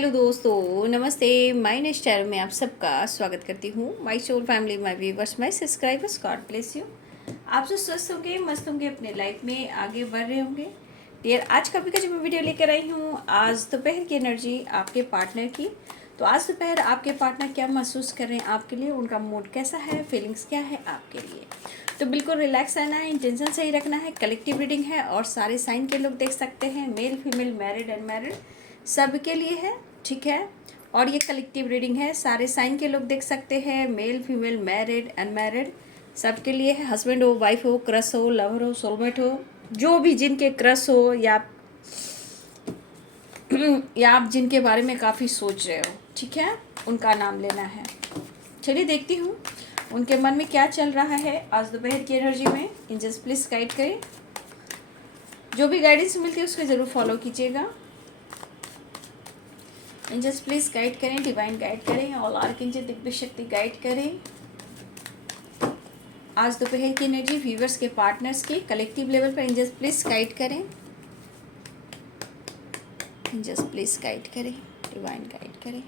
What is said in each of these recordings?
Hello दोस्तों, नमस्ते। My next channel में आप सबका स्वागत करती हूँ। My soul family, my viewers, my subscribers, God bless you. आप जो स्वस्थ होंगे, मस्त होंगे, अपने लाइफ में आगे बढ़ रहे होंगे। डियर, आज का भी जो मैं वीडियो लेकर आई हूँ, आज दोपहर की एनर्जी आपके पार्टनर की। तो आज दोपहर आपके पार्टनर क्या महसूस कर रहे हैं आपके लिए, उनका मूड कैसा है, फीलिंग्स क्या है आपके लिए। तो बिल्कुल रिलैक्स रहना है, इंटेंशन सही रखना है। कलेक्टिव रीडिंग है और सारे साइन के लोग देख सकते हैं, मेल फीमेल, मैरिड अनमैरिड सबके लिए है, ठीक है। और ये कलेक्टिव रीडिंग है, सारे साइन के लोग देख सकते हैं, मेल फीमेल, मैरिड अनमैरिड सबके लिए है। हस्बैंड हो, वाइफ हो, क्रश हो, लवर हो, सोलमेट हो, जो भी जिनके क्रश हो या आप जिनके बारे में काफ़ी सोच रहे हो, ठीक है, उनका नाम लेना है। चलिए देखती हूँ उनके मन में क्या चल रहा है आज दोपहर की एनर्जी में। एंजल्स प्लीज गाइड करें, जो भी गाइडेंस मिलती है उसको ज़रूर फॉलो कीजिएगा। एंजल्स प्लीज गाइड करें, डिवाइन गाइड करें, ऑल आर्कएंजल दिव्य शक्ति गाइड करें। आज दोपहर की एनर्जी व्यूवर्स के पार्टनर्स की कलेक्टिव लेवल पर एंजल्स प्लीज गाइड करें। एंजल्स प्लीज गाइड करें, डिवाइन गाइड करें।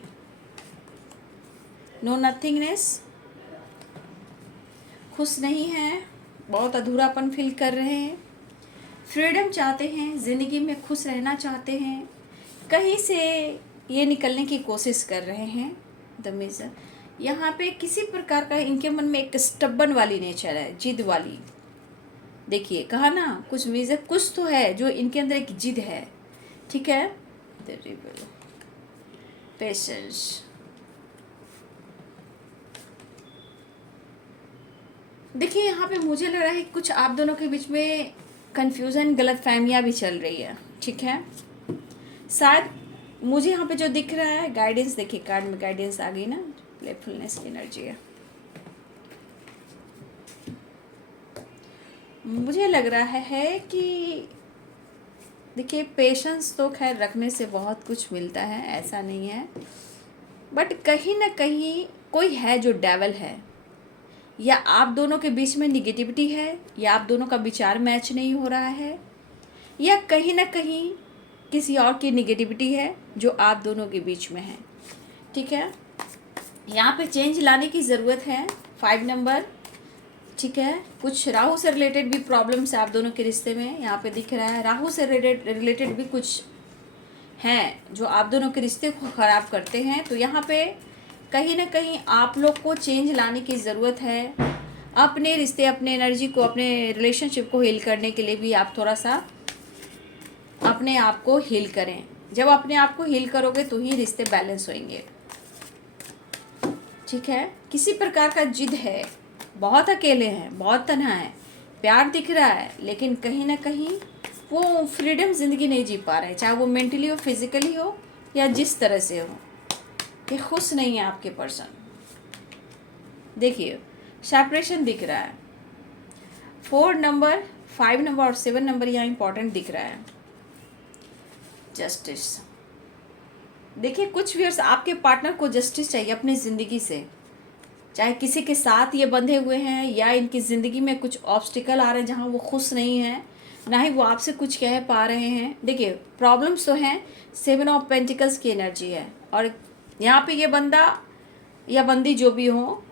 नो नथिंगनेस, खुश नहीं हैं, बहुत अधूरापन फील कर रहे हैं, फ्रीडम चाहते हैं, ज़िंदगी में खुश रहना चाहते हैं, कहीं से ये निकलने की कोशिश कर रहे हैं। द मेजर, यहाँ पे किसी प्रकार का इनके मन में एक स्टब्बन वाली नेचर है, जिद वाली। देखिए कहा ना, कुछ मेजर कुछ तो है जो इनके अंदर एक जिद है, ठीक है। पेशेंस, देखिए यहाँ पे मुझे लग रहा है कुछ आप दोनों के बीच में कंफ्यूजन, गलत फहमियाँ भी चल रही है, ठीक है। शायद मुझे यहाँ पे जो दिख रहा है गाइडेंस, देखिए कार्ड में गाइडेंस आ गई ना, प्लेफुलनेस की एनर्जी है। मुझे लग रहा है कि देखिए पेशेंस तो खैर रखने से बहुत कुछ मिलता है, ऐसा नहीं है, बट कहीं ना कहीं कोई है जो डेवल है, या आप दोनों के बीच में निगेटिविटी है, या आप दोनों का विचार मैच नहीं हो रहा है, या कहीं ना कहीं किसी और की निगेटिविटी है जो आप दोनों के बीच में है, ठीक है। यहाँ पे चेंज लाने की ज़रूरत है। 5 नंबर, ठीक है। कुछ राहु से रिलेटेड भी प्रॉब्लम्स है आप दोनों के रिश्ते में, यहाँ पे दिख रहा है। राहु से रिलेटेड भी कुछ हैं जो आप दोनों के रिश्ते को ख़राब करते हैं। तो यहाँ पे कहीं ना कहीं आप लोग को चेंज लाने की ज़रूरत है। अपने रिश्ते, अपने एनर्जी को, अपने रिलेशनशिप को हील करने के लिए भी आप थोड़ा सा अपने आप को हील करें। जब अपने आप को हील करोगे तो ही रिश्ते बैलेंस होंगे, ठीक है। किसी प्रकार का जिद है, बहुत अकेले हैं, बहुत तन्हा है, प्यार दिख रहा है, लेकिन कहीं ना कहीं वो फ्रीडम ज़िंदगी नहीं जी पा रहे हैं, चाहे वो मेंटली हो, फिजिकली हो, या जिस तरह से हो। कि खुश नहीं है आपके पर्सन। देखिए सेपरेशन दिख रहा है। 4 नंबर, 5 नंबर और 7 नंबर यहाँ इंपॉर्टेंट दिख रहा है। जस्टिस, देखिए कुछ व्यूअर्स आपके पार्टनर को जस्टिस चाहिए अपनी ज़िंदगी से, चाहे किसी के साथ ये बंधे हुए हैं या इनकी ज़िंदगी में कुछ ऑब्स्टिकल आ रहे हैं जहाँ वो खुश नहीं हैं, ना ही वो आपसे कुछ कह पा रहे हैं। देखिए प्रॉब्लम्स तो हैं। 7 ऑफ पेंटिकल्स की एनर्जी है, और यहाँ पे ये बंदा या बंदी जो भी हो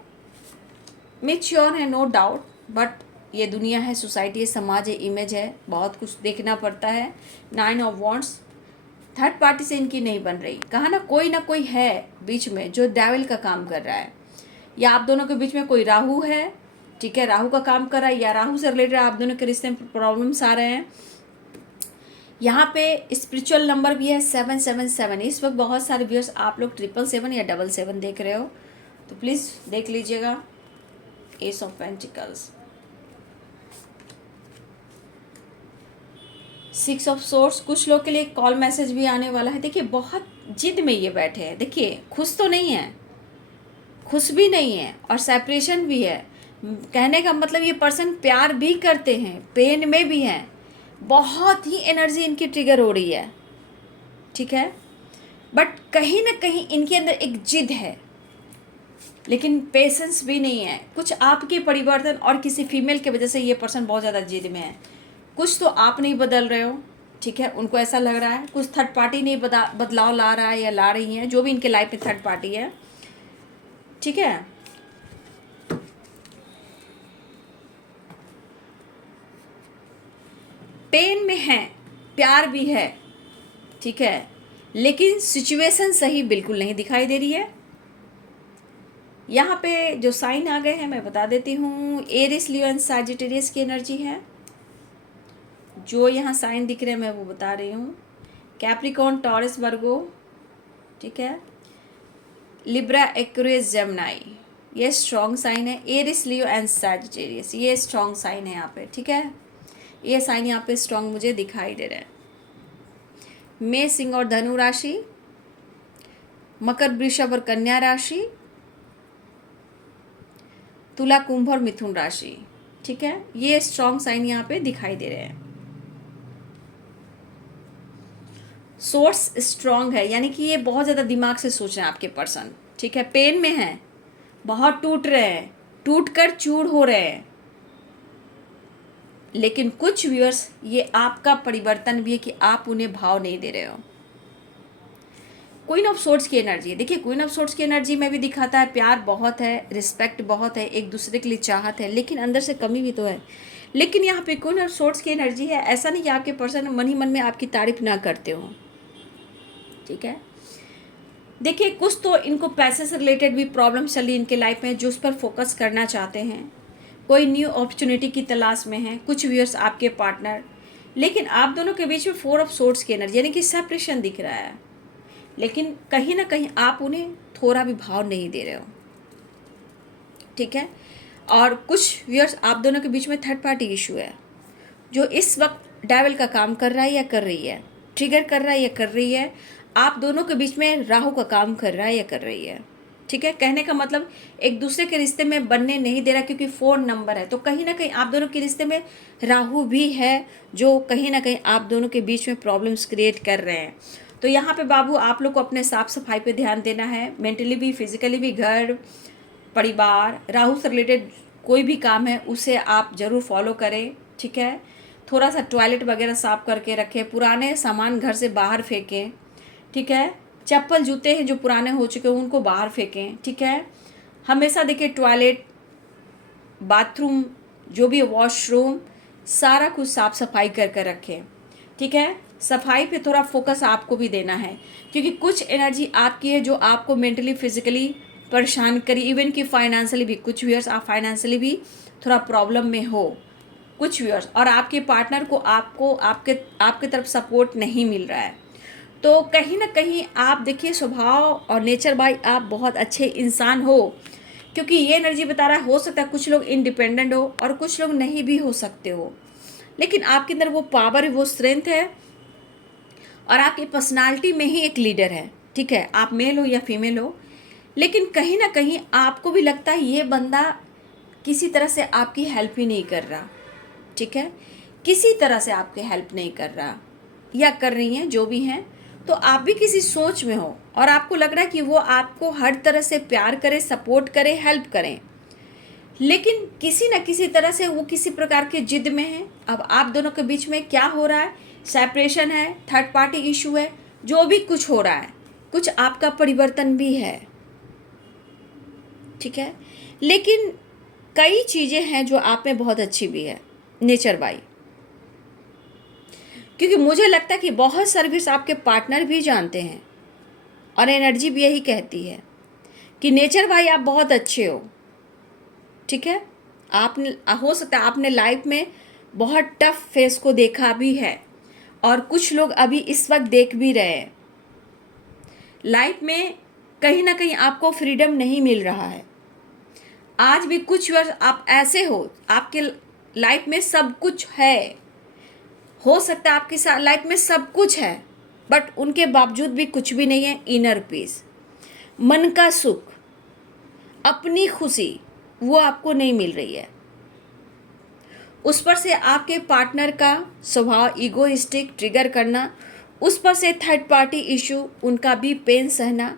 मेच्योर है, नो डाउट, बट ये दुनिया है, सोसाइटी है, समाज है, इमेज है, बहुत कुछ देखना पड़ता है। 9 ऑफ वॉन्ड्स, थर्ड पार्टी से इनकी नहीं बन रही। कहा ना कोई है बीच में जो डेविल का काम कर रहा है, या आप दोनों के बीच में कोई राहु है, ठीक है, राहु का काम कर रहा है, या राहु से रिलेटेड आप दोनों के रिश्ते में प्रॉब्लम्स आ रहे हैं। यहाँ पे स्पिरिचुअल नंबर भी है 777। इस वक्त बहुत सारे व्यूअर्स आप लोग 777 या 777 देख रहे हो, तो प्लीज़ देख लीजिएगा। S of pentacles, 6 of source, कुछ लोग के लिए कॉल मैसेज भी आने वाला है। देखिए बहुत जिद में ये बैठे हैं। देखिए खुश तो नहीं है, खुश भी नहीं है, और सेपरेशन भी है। कहने का मतलब ये पर्सन प्यार भी करते हैं, पेन में भी हैं, बहुत ही एनर्जी इनकी ट्रिगर हो रही है, ठीक है, बट कहीं ना कहीं इनके अंदर एक जिद है, लेकिन पेशेंस भी नहीं है। कुछ आपके परिवर्तन और किसी फीमेल की वजह से ये पर्सन बहुत ज़्यादा जिद में है। कुछ तो आप नहीं बदल रहे हो, ठीक है, उनको ऐसा लग रहा है कुछ थर्ड पार्टी नहीं बदलाव ला रहा है या ला रही है, जो भी इनके लाइफ में थर्ड पार्टी है। ठीक है, पेन में है, प्यार भी है, ठीक है, लेकिन सिचुएशन सही बिल्कुल नहीं दिखाई दे रही है। यहाँ पे जो साइन आ गए हैं मैं बता देती हूँ, एरिस, लियो एंड सैजिटेरियस की एनर्जी है। जो यहाँ साइन दिख रहे हैं मैं वो बता रही हूँ, कैप्रिकॉर्न, टॉरस, वर्गो, ठीक है, लिब्रा, एक्वेरियस, जेमिनी, ये स्ट्रॉन्ग साइन है। एरिस, लियो एंड सैजिटेरियस ये स्ट्रॉन्ग साइन है यहाँ पे, ठीक है, ये साइन यहाँ पे स्ट्रॉन्ग मुझे दिखाई दे रहे हैं। मेष, सिंह और धनु राशि, मकर, वृषभ और कन्या राशि, तुला, कुंभ और मिथुन राशि, ठीक है, ये स्ट्रॉन्ग साइन यहाँ पे दिखाई दे रहे हैं। सोर्स स्ट्रॉन्ग है, यानी कि ये बहुत ज़्यादा दिमाग से सोच रहे हैं आपके पर्सन, ठीक है, पेन में है, बहुत टूट रहे हैं, टूट कर चूर हो रहे हैं, लेकिन कुछ व्यूअर्स ये आपका परिवर्तन भी है कि आप उन्हें भाव नहीं दे रहे हो। क्वीन ऑफ सोर्ड्स की एनर्जी, देखिए क्वीन ऑफ सोर्ड्स की एनर्जी में भी दिखाता है प्यार बहुत है, रिस्पेक्ट बहुत है, एक दूसरे के लिए चाहत है, लेकिन अंदर से कमी भी तो है। लेकिन यहाँ पे क्वीन ऑफ सोर्ड्स की एनर्जी है, ऐसा नहीं कि आपके पर्सन मन ही मन में आपकी तारीफ ना करते हो, ठीक है। देखिए कुछ तो इनको पैसे से रिलेटेड भी प्रॉब्लम चल रही है इनके लाइफ में, जो उस पर फोकस करना चाहते हैं, कोई न्यू अपॉर्चुनिटी की तलाश में है कुछ व्यूअर्स आपके पार्टनर। लेकिन आप दोनों के बीच में फोर ऑफ सोर्ड्स की एनर्जी, यानी कि सेपरेशन दिख रहा है, लेकिन कहीं ना कहीं आप उन्हें थोड़ा भी भाव नहीं दे रहे हो, ठीक है। और कुछ व्यूअर्स आप दोनों के बीच में थर्ड पार्टी इशू है, जो इस वक्त डेविल का काम कर रहा है या कर रही है, ट्रिगर कर रहा है या कर रही है। आप दोनों के बीच में राहु का काम कर रहा है या कर रही है, ठीक है। कहने का मतलब एक दूसरे के रिश्ते में बनने नहीं दे रहा, क्योंकि 4 नंबर है, तो कहीं ना कहीं आप दोनों के रिश्ते में राहु भी है, जो कहीं ना कहीं आप दोनों के बीच में प्रॉब्लम्स क्रिएट कर रहे हैं। तो यहाँ पे बाबू आप लोग को अपने साफ सफाई पे ध्यान देना है, मेंटली भी, फिजिकली भी, घर, परिवार, राहु से रिलेटेड कोई भी काम है उसे आप ज़रूर फॉलो करें, ठीक है। थोड़ा सा टॉयलेट वगैरह साफ करके रखें, पुराने सामान घर से बाहर फेंकें, ठीक है। चप्पल जूते हैं जो पुराने हो चुके हैं उनको बाहर फेंकें, ठीक है। हमेशा देखिए टॉयलेट, बाथरूम, जो भी वॉशरूम, सारा कुछ साफ सफाई कर रखें, ठीक है। सफाई पे थोड़ा फोकस आपको भी देना है, क्योंकि कुछ एनर्जी आपकी है जो आपको मेंटली फिजिकली परेशान करी, इवन कि फाइनेंशियली भी। कुछ व्यूअर्स आप फाइनेंशियली भी थोड़ा प्रॉब्लम में हो, कुछ व्यूअर्स, और आपके पार्टनर को आपके तरफ सपोर्ट नहीं मिल रहा है। तो कहीं ना कहीं आप देखिए स्वभाव और नेचर बाई आप बहुत अच्छे इंसान हो, क्योंकि ये एनर्जी बता रहा है हो सकता है कुछ लोग इंडिपेंडेंट हो और कुछ लोग नहीं भी हो सकते हो, लेकिन आपके अंदर वो पावर, वो स्ट्रेंथ है, और आपकी पर्सनालिटी में ही एक लीडर है, ठीक है। आप मेल हो या फीमेल हो, लेकिन कहीं ना कहीं आपको भी लगता है ये बंदा किसी तरह से आपकी हेल्प ही नहीं कर रहा, ठीक है, किसी तरह से आपकी हेल्प नहीं कर रहा या कर रही हैं, जो भी हैं। तो आप भी किसी सोच में हो और आपको लग रहा है कि वो आपको हर तरह से प्यार करे, सपोर्ट करे, हेल्प करें, लेकिन किसी न किसी तरह से वो किसी प्रकार के जिद में है। अब आप दोनों के बीच में क्या हो रहा है, सेपरेशन है, थर्ड पार्टी इशू है, जो भी कुछ हो रहा है, कुछ आपका परिवर्तन भी है, ठीक है। लेकिन कई चीज़ें हैं जो आप में बहुत अच्छी भी है नेचर बाई, क्योंकि मुझे लगता है कि बहुत सर्विस आपके पार्टनर भी जानते हैं, और एनर्जी भी यही कहती है कि नेचर भाई आप बहुत अच्छे हो, ठीक है। आपने, हो सकता है आपने लाइफ में बहुत टफ फेस को देखा भी है, और कुछ लोग अभी इस वक्त देख भी रहे हैं। लाइफ में कहीं ना कहीं आपको फ्रीडम नहीं मिल रहा है। आज भी कुछ वर्ष आप ऐसे हो, आपके लाइफ में सब कुछ है, हो सकता है आपकी लाइफ में सब कुछ है, बट उनके बावजूद भी कुछ भी नहीं है। इनर पीस, मन का सुख, अपनी खुशी, वो आपको नहीं मिल रही है। उस पर से आपके पार्टनर का स्वभाव ईगोइस्टिक, ट्रिगर करना, उस पर से थर्ड पार्टी इशू, उनका भी पेन सहना,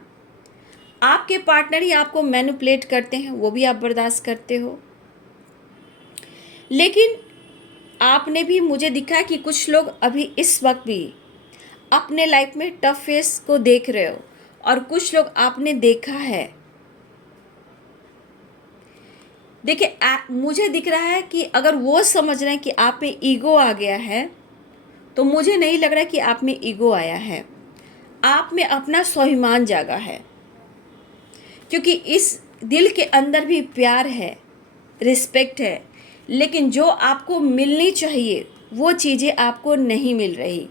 आपके पार्टनर ही आपको मैनिपुलेट करते हैं, वो भी आप बर्दाश्त करते हो। लेकिन आपने भी मुझे दिखा है कि कुछ लोग अभी इस वक्त भी अपने लाइफ में टफ फेस को देख रहे हो, और कुछ लोग आपने देखा है। देखिए मुझे दिख रहा है कि अगर वो समझ रहे हैं कि आप में ईगो आ गया है, तो मुझे नहीं लग रहा है कि आप में ईगो आया है। आप में अपना स्वाभिमान जागा है, क्योंकि इस दिल के अंदर भी प्यार है, रिस्पेक्ट है, लेकिन जो आपको मिलनी चाहिए वो चीज़ें आपको नहीं मिल रही।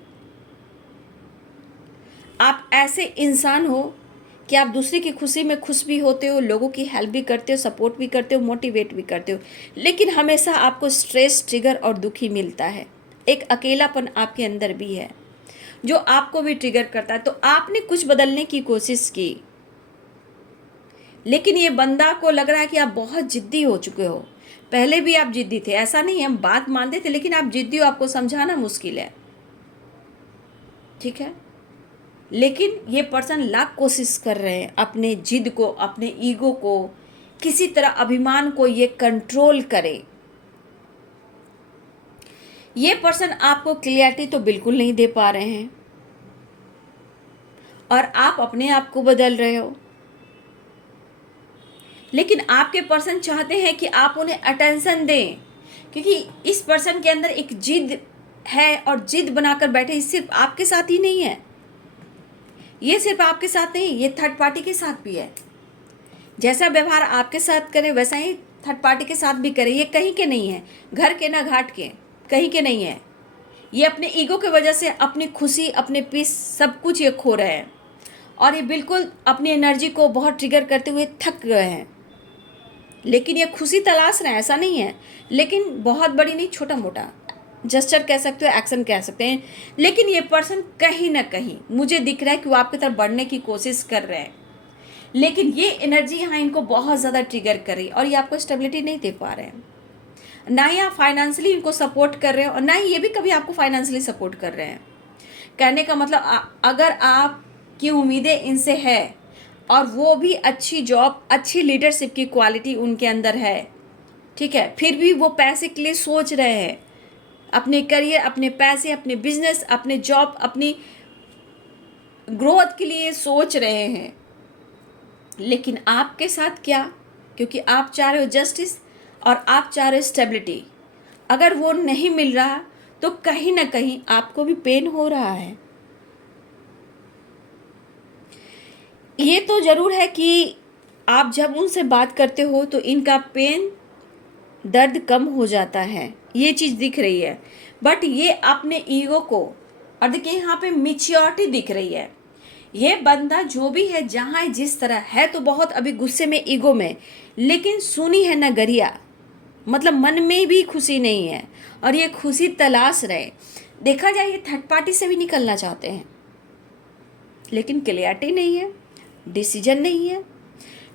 आप ऐसे इंसान हो कि आप दूसरे की खुशी में खुश भी होते हो, लोगों की हेल्प भी करते हो, सपोर्ट भी करते हो, मोटिवेट भी करते हो, लेकिन हमेशा आपको स्ट्रेस, ट्रिगर और दुखी मिलता है। एक अकेलापन आपके अंदर भी है जो आपको भी ट्रिगर करता है। तो आपने कुछ बदलने की कोशिश की, लेकिन ये बंदा को लग रहा है कि आप बहुत जिद्दी हो चुके हो। पहले भी आप जिद्दी थे, ऐसा नहीं, हम बात मानते थे, लेकिन आप जिद्दी हो, आपको समझाना मुश्किल है, ठीक है। लेकिन ये पर्सन लाख कोशिश कर रहे हैं अपने जिद को, अपने ईगो को, किसी तरह अभिमान को ये कंट्रोल करे। ये पर्सन आपको क्लियरिटी तो बिल्कुल नहीं दे पा रहे हैं, और आप अपने आप को बदल रहे हो। लेकिन आपके पर्सन चाहते हैं कि आप उन्हें अटेंशन दें, क्योंकि इस पर्सन के अंदर एक जिद है, और जिद बनाकर बैठे। सिर्फ आपके साथ ही नहीं है, ये सिर्फ आपके साथ नहीं, ये थर्ड पार्टी के साथ भी है। जैसा व्यवहार आपके साथ करें वैसा ही थर्ड पार्टी के साथ भी करें। ये कहीं के नहीं है, घर के ना घाट के, कहीं के नहीं है। ये अपने ईगो की वजह से अपनी खुशी, अपने पीस, सब कुछ ये खो रहे हैं, और ये बिल्कुल अपनी एनर्जी को बहुत ट्रिगर करते हुए थक गए हैं। लेकिन ये खुशी तलाश रहे हैं, ऐसा नहीं है, लेकिन बहुत बड़ी नहीं, छोटा मोटा जेस्चर कह सकते हो, एक्शन कह सकते हैं। लेकिन ये पर्सन कहीं ना कहीं मुझे दिख रहा है कि वो आपकी तरफ बढ़ने की कोशिश कर रहे हैं, लेकिन ये एनर्जी यहाँ इनको बहुत ज़्यादा ट्रिगर कर रही है, और ये आपको स्टेबिलिटी नहीं दे पा रहे हैं। ना ही आप फाइनेंशियली इनको सपोर्ट कर रहे हैं, और ना ही ये भी कभी आपको फाइनेंशियली सपोर्ट कर रहे हैं। कहने का मतलब अगर आपकी उम्मीदें इनसे है, और वो भी अच्छी जॉब, अच्छी लीडरशिप की क्वालिटी उनके अंदर है, ठीक है, फिर भी वो पैसे के लिए सोच रहे हैं, अपने करियर, अपने पैसे, अपने बिजनेस, अपने जॉब, अपनी ग्रोथ के लिए सोच रहे हैं। लेकिन आपके साथ क्या, क्योंकि आप चाह रहे हो जस्टिस, और आप चाह रहे हो स्टेबिलिटी। अगर वो नहीं मिल रहा, तो कहीं ना कहीं आपको भी पेन हो रहा है। ये तो ज़रूर है कि आप जब उनसे बात करते हो तो इनका पेन, दर्द कम हो जाता है, ये चीज़ दिख रही है। बट ये अपने ईगो को, और देखिए यहाँ पे मैच्योरिटी दिख रही है। ये बंदा जो भी है, जहाँ जिस तरह है, तो बहुत अभी गुस्से में, ईगो में, लेकिन सुनी है नगरिया, मतलब मन में भी खुशी नहीं है, और ये खुशी तलाश रहे। देखा जाए ये थर्ड पार्टी से भी निकलना चाहते हैं, लेकिन क्लियरिटी नहीं है, डिसीजन नहीं है,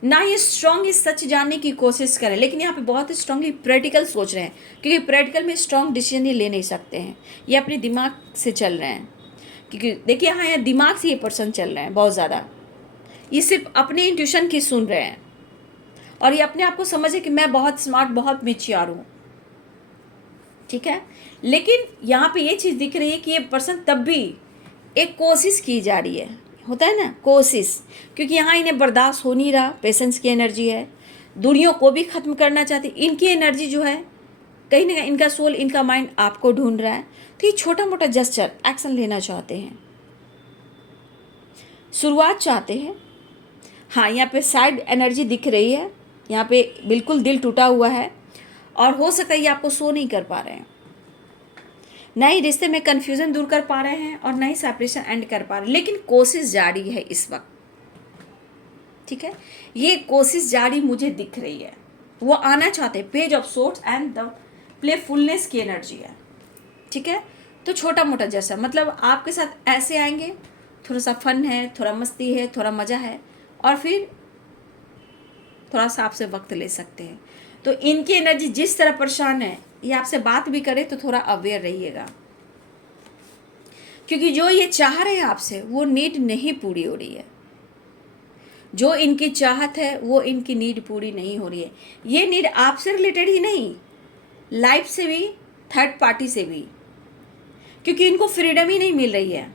ना ये स्ट्रॉन्ग सच जानने की कोशिश करें। लेकिन यहाँ पे बहुत स्ट्रांगली प्रैक्टिकल सोच रहे हैं, क्योंकि प्रैक्टिकल में स्ट्रॉन्ग डिसीजन ये ले नहीं सकते हैं, ये अपने दिमाग से चल रहे हैं। क्योंकि देखिए यहाँ दिमाग से ये पर्सन चल रहे हैं बहुत ज़्यादा, ये सिर्फ अपने इंट्यूशन की सुन रहे हैं, और ये अपने आप को समझे कि मैं बहुत स्मार्ट, बहुत मैच्योर हूँ, ठीक है। लेकिन यहाँ पे ये चीज़ दिख रही है कि ये पर्सन तब भी एक कोशिश की जा रही है, होता है ना कोशिश, क्योंकि यहाँ इन्हें बर्दाश्त हो नहीं रहा। पेशेंस की एनर्जी है, दूरियों को भी ख़त्म करना चाहती। इनकी एनर्जी जो है, कहीं ना कहीं इनका सोल, इनका माइंड आपको ढूंढ रहा है। तो ये छोटा मोटा जेस्चर, एक्शन लेना चाहते हैं, शुरुआत चाहते हैं। हाँ, यहाँ पे साइड एनर्जी दिख रही है, यहाँ पे बिल्कुल दिल टूटा हुआ है, और हो सकता है ये आपको शो नहीं कर पा रहे हैं, ना ही रिश्ते में कन्फ्यूज़न दूर कर पा रहे हैं, और ना ही सेपरेशन एंड कर पा रहे हैं। लेकिन कोशिश जारी है इस वक्त, ठीक है, ये कोशिश जारी मुझे दिख रही है। वो आना चाहते हैं, page of sorts and the playfulness की एनर्जी है, ठीक है। तो छोटा मोटा जैसा, मतलब आपके साथ ऐसे आएंगे, थोड़ा सा फन है, थोड़ा मस्ती है, थोड़ा मज़ा है, और फिर थोड़ा सा आपसे वक्त ले सकते हैं। तो इनकी एनर्जी जिस तरह परेशान है, ये आपसे बात भी करे तो थोड़ा अवेयर रहिएगा, क्योंकि जो ये चाह रहे हैं आपसे, वो नीड नहीं पूरी हो रही है। जो इनकी चाहत है, वो इनकी नीड पूरी नहीं हो रही है। ये नीड आपसे रिलेटेड ही नहीं, लाइफ से भी, थर्ड पार्टी से भी, क्योंकि इनको फ्रीडम ही नहीं मिल रही है।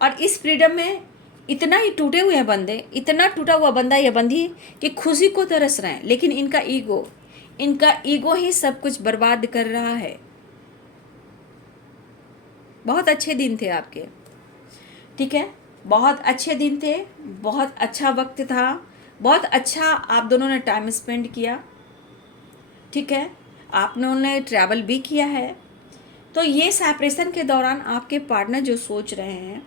और इस फ्रीडम में इतना ही टूटे हुए हैं बंदे, इतना टूटा हुआ बंदा या बंदी कि खुशी को तरस रहे हैं, लेकिन इनका ईगो ही सब कुछ बर्बाद कर रहा है। बहुत अच्छे दिन थे आपके, ठीक है, बहुत अच्छे दिन थे, बहुत अच्छा वक्त था, बहुत अच्छा आप दोनों ने टाइम स्पेंड किया, ठीक है, आप दोनों ने ट्रैवल भी किया है। तो ये सेपरेशन के दौरान आपके पार्टनर जो सोच रहे हैं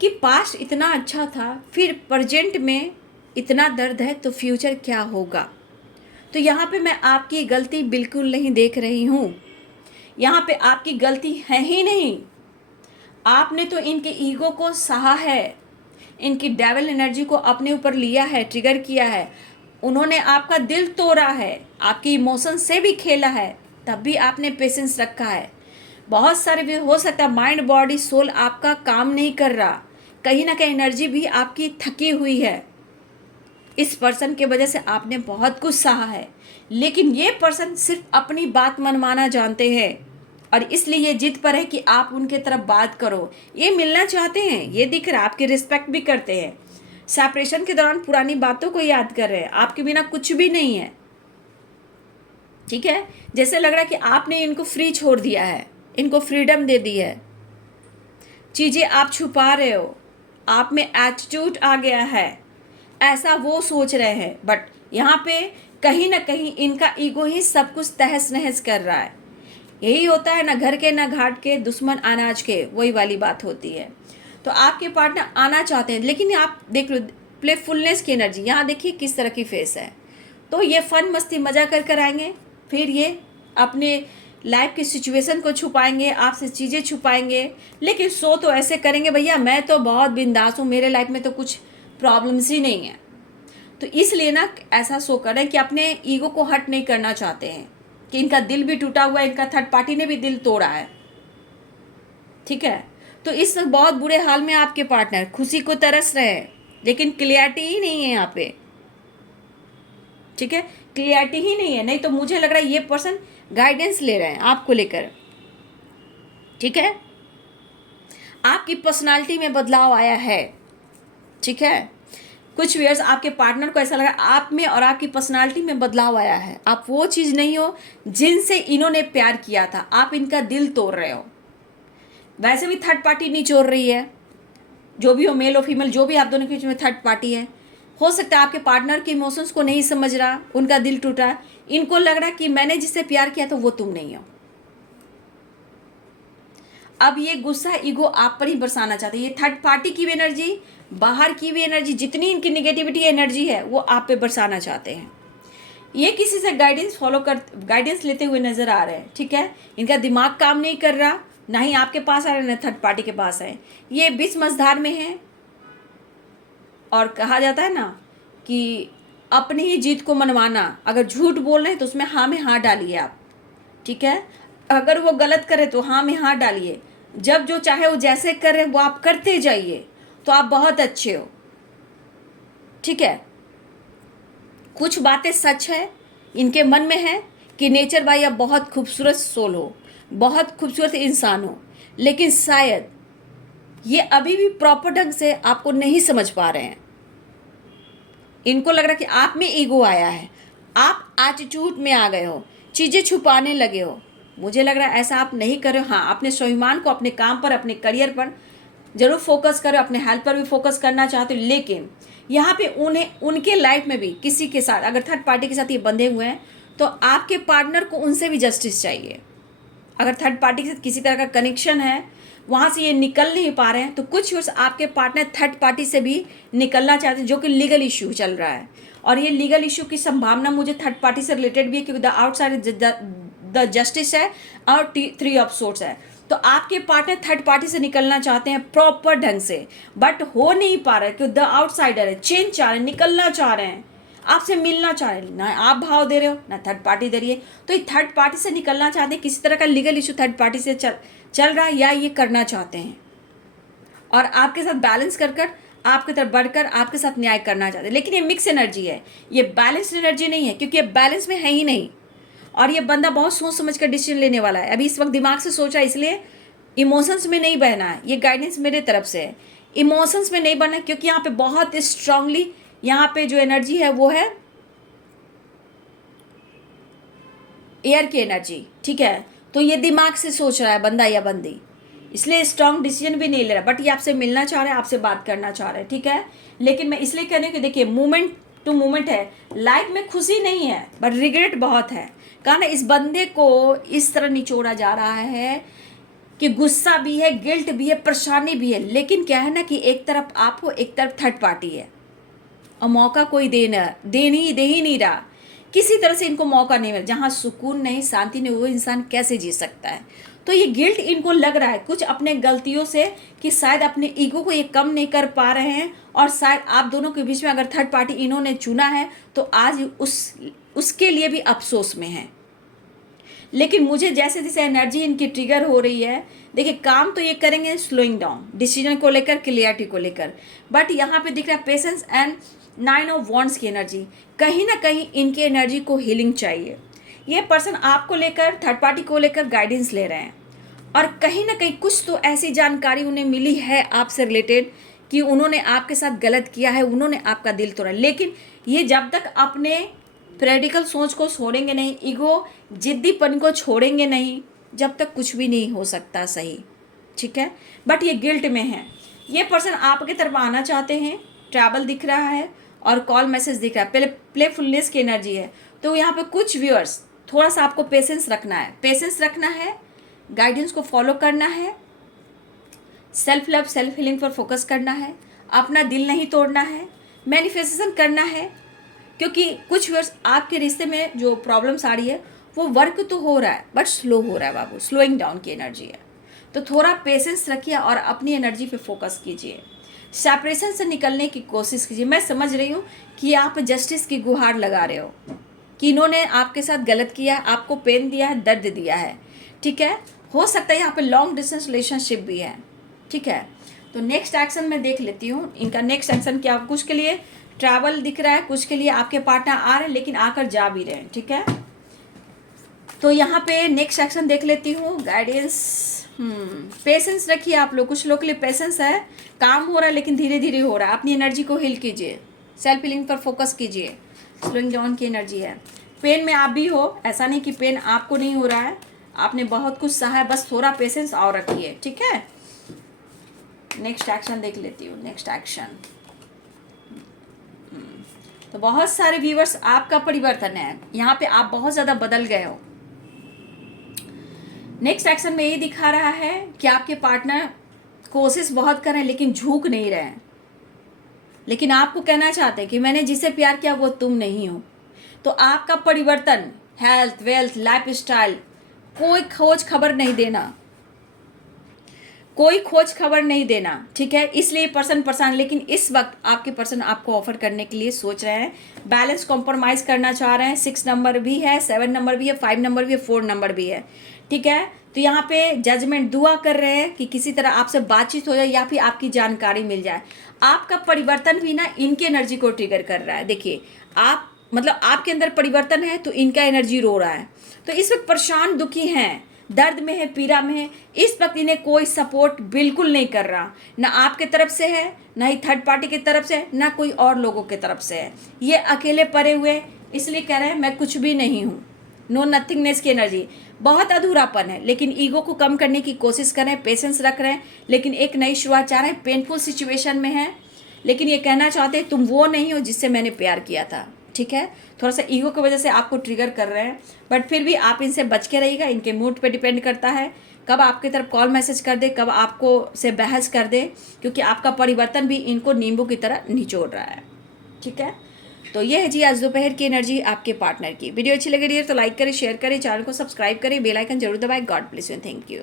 कि पास्ट इतना अच्छा था, फिर प्रेजेंट में इतना दर्द है, तो फ्यूचर क्या होगा। तो यहाँ पे मैं आपकी गलती बिल्कुल नहीं देख रही हूँ, यहाँ पे आपकी गलती है ही नहीं। आपने तो इनके ईगो को सहा है, इनकी डेविल एनर्जी को अपने ऊपर लिया है, ट्रिगर किया है, उन्होंने आपका दिल तोड़ा है, आपकी इमोशन से भी खेला है, तब भी आपने पेशेंस रखा है। बहुत सारे भी हो सकता है माइंड बॉडी सोल आपका काम नहीं कर रहा, कहीं ना कहीं एनर्जी भी आपकी थकी हुई है। इस पर्सन के वजह से आपने बहुत कुछ सहा है, लेकिन ये पर्सन सिर्फ अपनी बात मनवाना जानते हैं और इसलिए ये जिद पर है कि आप उनके तरफ बात करो। ये मिलना चाहते हैं, ये दिख रहा है, आपकी रिस्पेक्ट भी करते हैं। सेपरेशन के दौरान पुरानी बातों को याद कर रहे हैं, आपके बिना कुछ भी नहीं है, ठीक है। जैसे लग रहा है कि आपने इनको फ्री छोड़ दिया है, इनको फ्रीडम दे दी है, चीज़ें आप छुपा रहे हो, आप में एटीट्यूड आ गया है, ऐसा वो सोच रहे हैं। बट यहाँ पे कहीं ना कहीं इनका ईगो ही सब कुछ तहस नहस कर रहा है। यही होता है, ना घर के ना घाट के, दुश्मन अनाज के, वही वाली बात होती है। तो आपके पार्टनर आना चाहते हैं, लेकिन आप देख लो प्लेफुलनेस की एनर्जी, यहाँ देखिए किस तरह की फेस है। तो ये फन मस्ती मजा कर कर आएंगे, फिर ये अपने लाइफ की सिचुएशन को छुपाएंगे, आपसे चीज़ें छुपाएंगे, लेकिन शो तो ऐसे करेंगे भैया मैं तो बहुत बिंदास हूँ, मेरे लाइफ में तो कुछ प्रॉब्लम्स ही नहीं है। तो इसलिए ना ऐसा शो कर रहे हैं कि अपने ईगो को हट नहीं करना चाहते हैं, कि इनका दिल भी टूटा हुआ है, इनका थर्ड पार्टी ने भी दिल तोड़ा है, ठीक है। तो इस बहुत बुरे हाल में आपके पार्टनर खुशी को तरस रहे हैं, लेकिन क्लियरिटी ही नहीं है यहाँ पे, ठीक है, क्लियरिटी ही नहीं है। नहीं तो मुझे लग रहा है ये पर्सन गाइडेंस ले रहे हैं आपको लेकर, ठीक है। आपकी पर्सनालिटी में बदलाव आया है, ठीक है। कुछ व्यूअर्स आपके पार्टनर को ऐसा लगा आप में और आपकी पर्सनालिटी में बदलाव आया है, आप वो चीज़ नहीं हो जिनसे इन्होंने प्यार किया था, आप इनका दिल तोड़ रहे हो। वैसे भी थर्ड पार्टी नहीं छोड़ रही है, जो भी हो मेल और फीमेल, जो भी आप दोनों के बीच में थर्ड पार्टी है, हो सकता है आपके पार्टनर के इमोशंस को नहीं समझ रहा, उनका दिल टूटा, इनको लग रहा कि मैंने जिससे प्यार किया तो वो तुम नहीं हो। अब ये गुस्सा ईगो आप पर ही बरसाना चाहते हैं। ये थर्ड पार्टी की भी एनर्जी, बाहर की भी एनर्जी, जितनी इनकी निगेटिविटी एनर्जी है वो आप पे बरसाना चाहते हैं। ये किसी से गाइडेंस लेते हुए नजर आ रहे हैं, ठीक है। इनका दिमाग काम नहीं कर रहा, ना ही आपके पास आ रहा है ना थर्ड पार्टी के पास है, ये बीच मझधार में है। और कहा जाता है ना कि अपनी ही जीत को मनवाना, अगर झूठ बोल रहे हैं तो उसमें हाँ में हाँ डालिए आप, ठीक है। अगर वो गलत करे तो हाँ में हाँ डालिए, जब जो चाहे वो जैसे करे वो आप करते जाइए, तो आप बहुत अच्छे हो, ठीक है। कुछ बातें सच है, इनके मन में है कि नेचर भाई आप बहुत खूबसूरत सोल हो, बहुत खूबसूरत इंसान हो, लेकिन शायद ये अभी भी प्रॉपर ढंग से आपको नहीं समझ पा रहे हैं। इनको लग रहा है कि आप में ईगो आया है, आप एटीट्यूड में आ गए हो, चीज़ें छुपाने लगे हो। मुझे लग रहा है ऐसा आप नहीं कर रहे हो। हाँ, अपने स्वाभिमान को, अपने काम पर, अपने करियर पर जरूर फोकस करो, अपने हेल्थ पर भी फोकस करना चाहते हो, लेकिन यहाँ पे उन्हें उनके लाइफ में भी किसी के साथ अगर थर्ड पार्टी के साथ ये बंधे हुए हैं तो आपके पार्टनर को उनसे भी जस्टिस चाहिए। अगर थर्ड पार्टी के साथ किसी तरह का कनेक्शन है, वहाँ से ये निकल नहीं पा रहे हैं, तो कुछ वर्ष आपके पार्टनर थर्ड पार्टी से भी निकलना चाहते हैं, जो कि लीगल इशू चल रहा है। और ये लीगल इशू की संभावना मुझे थर्ड पार्टी से रिलेटेड भी है, क्योंकि द आउटसाइड द जस्टिस है और 3 ऑफ सोर्ट्स है। तो आपके पार्टनर थर्ड पार्टी से निकलना चाहते हैं प्रॉपर ढंग से, बट हो नहीं पा रहा है, क्योंकि द आउटसाइडर है, चेंज चाह रहे हैं, निकलना चाह रहे हैं, आपसे मिलना चाह रहे हैं, ना आप भाव दे रहे हो ना थर्ड पार्टी दे रही है। तो ये थर्ड पार्टी से निकलना चाहते हैं, किसी तरह का लीगल इशू थर्ड पार्टी से चल रहा है या ये करना चाहते हैं, और आपके साथ बैलेंस कर कर आपकी तरफ बढ़कर आपके साथ न्याय करना चाहते हैं, लेकिन ये मिक्स एनर्जी है, ये बैलेंस्ड एनर्जी नहीं है, क्योंकि ये बैलेंस में है ही नहीं। और ये बंदा बहुत सोच समझ कर डिसीजन लेने वाला है। अभी इस वक्त दिमाग से सोचा, इसलिए इमोशंस में नहीं बहना है। ये गाइडेंस मेरे तरफ से है, इमोशंस में नहीं बनना, क्योंकि यहाँ पे बहुत स्ट्रांगली यहाँ पे जो एनर्जी है वो है एयर की एनर्जी, ठीक है। तो ये दिमाग से सोच रहा है बंदा या बंदी, इसलिए स्ट्रांग डिसीजन भी नहीं ले रहा, बट ये आपसे मिलना चाह रहा है, आपसे बात करना चाह रहा है, ठीक है। लेकिन मैं इसलिए कह रही हूँ कि देखिए मूवमेंट टू मूवमेंट है, लाइफ में खुशी नहीं है बट रिग्रेट बहुत है। कहा ना, इस बंदे को इस तरह निचोड़ा जा रहा है कि गुस्सा भी है, गिल्ट भी है, परेशानी भी है, लेकिन क्या है ना कि एक तरफ आप हो, एक तरफ थर्ड पार्टी है, और मौका कोई दे ही नहीं रहा। किसी तरह से इनको मौका नहीं मिला। जहाँ सुकून नहीं, शांति नहीं, वो इंसान कैसे जी सकता है। तो ये गिल्ट इनको लग रहा है कुछ अपने गलतियों से, कि शायद अपने ईगो को ये कम नहीं कर पा रहे हैं, और शायद आप दोनों के बीच में अगर थर्ड पार्टी इन्होंने चुना है तो आज उसके लिए भी अफसोस में है। लेकिन मुझे जैसे जैसे एनर्जी इनकी ट्रिगर हो रही है, देखिए काम तो ये करेंगे स्लोइंग डाउन, डिसीजन को लेकर, क्लियरिटी को लेकर, बट यहाँ पे दिख रहा है पेशेंस एंड 9 ऑफ वॉन्ड्स की एनर्जी। कहीं ना कहीं इनकी एनर्जी को हीलिंग चाहिए। ये पर्सन आपको लेकर, थर्ड पार्टी को लेकर गाइडेंस ले रहे हैं, और कहीं ना कहीं कुछ तो ऐसी जानकारी उन्हें मिली है आपसे रिलेटेड कि उन्होंने आपके साथ गलत किया है, उन्होंने आपका दिल तोड़ा। लेकिन ये जब तक अपने प्रैक्टिकल सोच को छोड़ेंगे नहीं, ईगो जिद्दीपन को छोड़ेंगे नहीं, जब तक कुछ भी नहीं हो सकता सही, ठीक है। बट ये गिल्ट में है। ये पर्सन आपके तरफ आना चाहते हैं, ट्रैवल दिख रहा है और कॉल मैसेज दिख रहा है, पहले प्लेफुलनेस की एनर्जी है। तो यहाँ पे कुछ व्यूअर्स थोड़ा सा आपको पेशेंस रखना है, गाइडेंस को फॉलो करना है, सेल्फ लव, सेल्फ हीलिंग पर फोकस करना है, अपना दिल नहीं तोड़ना है, मैनिफेस्टेशन करना है, क्योंकि कुछ व्यूअर्स आपके रिश्ते में जो प्रॉब्लम्स आ रही है वो वर्क तो हो रहा है बट स्लो हो रहा है बाबू, स्लोइंग डाउन की एनर्जी है। तो थोड़ा पेशेंस रखिए और अपनी एनर्जी पे फोकस कीजिए, सेपरेशन से निकलने की कोशिश कीजिए। मैं समझ रही हूँ कि आप जस्टिस की गुहार लगा रहे हो कि इन्होंने आपके साथ गलत किया है, आपको पेन दिया है, दर्द दिया है, ठीक है। हो सकता है यहाँ पे लॉन्ग डिस्टेंस रिलेशनशिप भी है, ठीक है। तो नेक्स्ट एक्शन मैं देख लेती हूँ, इनका नेक्स्ट एक्शन क्या। कुछ के लिए ट्रैवल दिख रहा है, कुछ के लिए आपके पार्टनर आ रहे हैं लेकिन आकर जा भी रहे हैं, ठीक है। तो यहाँ पे नेक्स्ट एक्शन देख लेती हूँ, गाइडेंस। पेशेंस रखिए आप लोग, कुछ लोग के लिए पेशेंस है, काम हो रहा है लेकिन धीरे धीरे हो रहा है। अपनी एनर्जी को हील कीजिए, सेल्फ हीलिंग पर फोकस कीजिए, स्लोइंग डाउन की एनर्जी है। पेन में आप भी हो, ऐसा नहीं कि पेन आपको नहीं हो रहा है, आपने बहुत कुछ सहा है, बस थोड़ा पेशेंस और रखिए, ठीक है। नेक्स्ट एक्शन देख लेती हूँ, नेक्स्ट एक्शन। तो बहुत सारे व्यूअर्स आपका परिवर्तन है, यहाँ पे आप बहुत ज़्यादा बदल गए हो। नेक्स्ट एक्शन में ये दिखा रहा है कि आपके पार्टनर कोशिश बहुत कर रहे हैं लेकिन झुक नहीं रहे हैं, लेकिन आपको कहना चाहते हैं कि मैंने जिसे प्यार किया वो तुम नहीं हो। तो आपका परिवर्तन, हेल्थ, वेल्थ, लाइफ स्टाइल, कोई खोज खबर नहीं देना, ठीक है। इसलिए पर्सन परेशान, लेकिन इस वक्त आपके पर्सन आपको ऑफर करने के लिए सोच रहे हैं, बैलेंस कॉम्प्रोमाइज़ करना चाह रहे हैं। 6 नंबर भी है, 7 नंबर भी है, 5 नंबर भी है, 4 नंबर भी है, ठीक है। तो यहाँ पे जजमेंट दुआ कर रहे हैं कि किसी तरह आपसे बातचीत हो जाए या फिर आपकी जानकारी मिल जाए। आपका परिवर्तन भी ना इनकी एनर्जी को ट्रिगर कर रहा है। देखिए आप, मतलब आपके अंदर परिवर्तन है तो इनका एनर्जी रो रहा है। तो इस वक्त परेशान, दुखी हैं, दर्द में है, पीड़ा में है। इस वक्त इन्हें कोई सपोर्ट बिल्कुल नहीं कर रहा, ना आपके तरफ से है, ना ही थर्ड पार्टी की तरफ से, ना कोई और लोगों की तरफ से है। ये अकेले पड़े हुए, इसलिए कह रहे हैं मैं कुछ भी नहीं हूँ, नो नथिंगनेस की एनर्जी, बहुत अधूरापन है। लेकिन ईगो को कम करने की कोशिश कर रहे हैं, पेशेंस रख रहे हैं, लेकिन एक नई शुरुआत चाह रहे हैं। पेनफुल सिचुएशन में है, लेकिन ये कहना चाहते हैं तुम वो नहीं हो जिससे मैंने प्यार किया था, ठीक है। थोड़ा सा ईगो की वजह से आपको ट्रिगर कर रहे हैं, बट फिर भी आप इनसे बच के रहिएगा। इनके मूड पे डिपेंड करता है कब आपकी तरफ कॉल मैसेज कर दे, कब आपको से बहस कर दे, क्योंकि आपका परिवर्तन भी इनको नींबू की तरह निचोड़ रहा है, ठीक है। तो ये है जी आज दोपहर की एनर्जी आपके पार्टनर की। वीडियो अच्छी लगी तो लाइक करें, शेयर करें, चैनल को सब्सक्राइब करें, बेल आइकन जरूर दबाएं। God bless you, thank you.